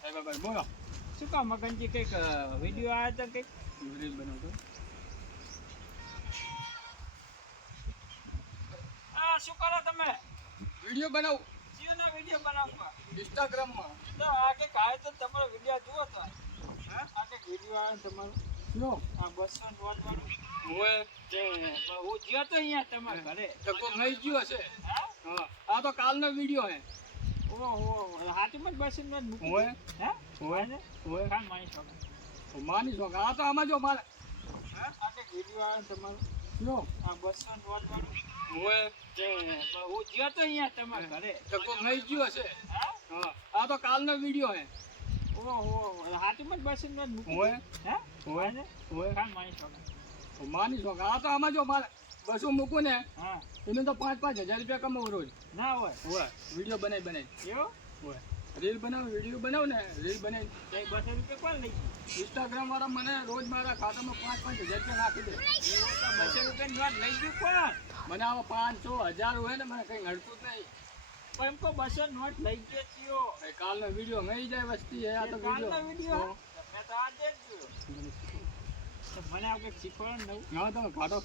બરાબર બોલો. શું કામ મગનજી કંઈક વિડીયો આવ્યો તો કંઈક રીલ બનાવતો. શું કરો તમે? વિડીયો બનાવ જીવના વિડીયો બનાવવા ઇન્સ્ટાગ્રામમાં. તો આ કંઈક આવ્યો તો તમારો વિડીયો જુઓ તો હા આ કંઈક વિડીયો આવ્યો તમારો જો આ 200 નોટ વાળું ઓય તે હું ગયો તો અહીંયા તમારા ઘરે ટકો થઈ ગયો હશે. હા હા આ તો કાલનો વિડીયો હે. ઓહો હાથમાં જ 200 નોટ મૂકી ઓય હે ઓય ઓય કામ માની શકો માની છો આ તો આમાં જો મારે હા આ કંઈક વિડીયો આવ્યો તમારો જો આ 200 નોટ વાળું ઓય તે હું ગયો તો અહીંયા તમારા ઘરે ટકો થઈ ગયો હશે. હા હા આ તો કાલનો વિડીયો હે. ઓહો હાથમાં જ 200 નોટ મૂકી ઓય હે ઓય ઓય કામ માની શકો માની છો આ તો આમાં જો મારે 200 મૂકું ને હા એને તો 5,000 રૂપિયા કમાવું રોજ. ના હોય ઓય વિડીયો બનાવી એવો ઓય રીલ બનાવ વિડીયો બનાવ ને રીલ બનાવી કઈ 200 રૂપિયા કોણ લઈ ગયું? ઇન્સ્ટાગ્રામ વાળા મને રોજ મારા ખાતામાં 5,000 રૂપિયા નાખી દે. એવું તો 200 રૂપિયા નોટ લઈ ગયું કોણ? મને આવા 500 1000 હોય ને મને કઈ નડતું જ નહીં. પણ એમ કહો 200 નોટ લઈ ગયો થયો ભાઈ કાલનો વિડીયો મળી જાય વસ્તી હે આ તો કાલનો વિડીયો. વિડીયો મેં તો આજે જ જોયો તો મને આ કંઈક શીખવાડો ને નવું હા તમે કાઢો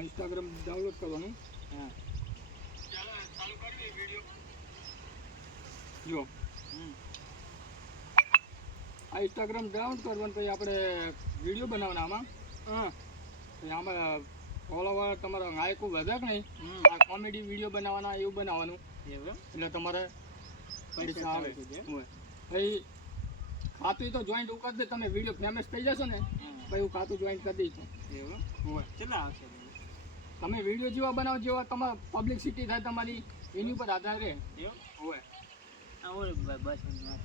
ઇન્સ્ટાગ્રામ ડાઉનલોડ કરવાનું. હા ચાલુ કરીએ વિડીયો. જો હમ આ ઇન્સ્ટાગ્રામ ડાઉનલોડ કરવાનું પછી આપણે વિડીયો બનાવવાના આમાં. હા પછી આમાં ફોલોવર તમારા લાયકો વધે કે નહીં હમ આ કોમેડી વિડીયો બનાવવાના એવું બનાવવાનું એવું એટલે તમારે પૈસા આવે. છે હોય પછી ખાતું તો જોઈન્ટ કરી દે તમે વિડીયો ફેમસ થઈ જશો ને પછી હું ખાતું જોઈન્ટ કરી દઈશું. એવું હોય કેટલા આવશે તમે વિડીયો જેવા બનાવો જેવા તમારે પબ્લિસિટી થાય તમારી એની ઉપર આધાર રહે. એવું હોય આ ઓય 200 નોટ